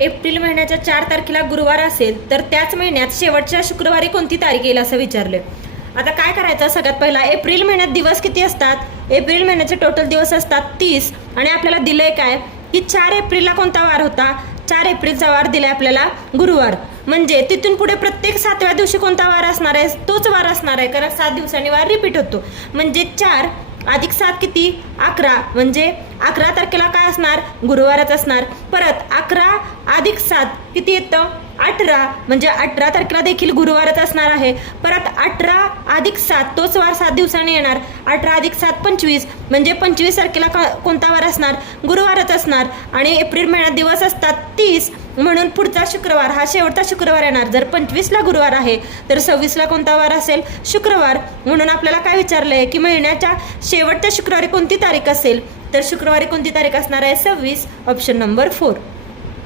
April महिन्याच्या 4 तारखेला गुरुवार असेल तर त्याच महिन्यात शेवटच्या शुक्रवारी कोणती तारीख येईल असं विचारले. आता काय करायचं, सगळ्यात पहिला एप्रिल महिन्यात दिवस किती असतात? एप्रिल महिन्याचे टोटल दिवस असतात 30 आणि आपल्याला दिलंय काय की 4 एप्रिलला कोणता वार होता? 4 एप्रिलचा वार दिलाय आपल्याला गुरुवार. म्हणजे तिथून पुढे प्रत्येक 7व्या दिवशी कोणता वार असणार आहे? तोच वार असणार आहे, कारण 7 दिवसांनी वार रिपीट होतो. म्हणजे 4 अधिक 7 किती? 11. म्हणजे 11 तारखेला काय असणार? गुरुवारच असणार. परत 11 अधिक 7 किती येतं? 18. म्हणजे 18 तारखेला देखील गुरुवारच असणार आहे. परत 18 अधिक 7 तोच वार 7 दिवसांनी येणार. 18 अधिक 7 25. म्हणजे 25 तारखेला कोणता वार असणार? गुरुवारच असणार. आणि एप्रिल महिन्यात दिवस असतात 30, म्हणून पुढचा शुक्रवार हा शेवटचा शुक्रवार येणार. जर 25ला गुरुवार आहे तर 26ला कोणता वार असेल? शुक्रवार. म्हणून आपल्याला काय विचारलंय की महिन्याच्या शेवटच्या शुक्रवारी कोणती तारीख असेल? तर शुक्रवारी कोणती तारीख असणार आहे? 26. Option number 4.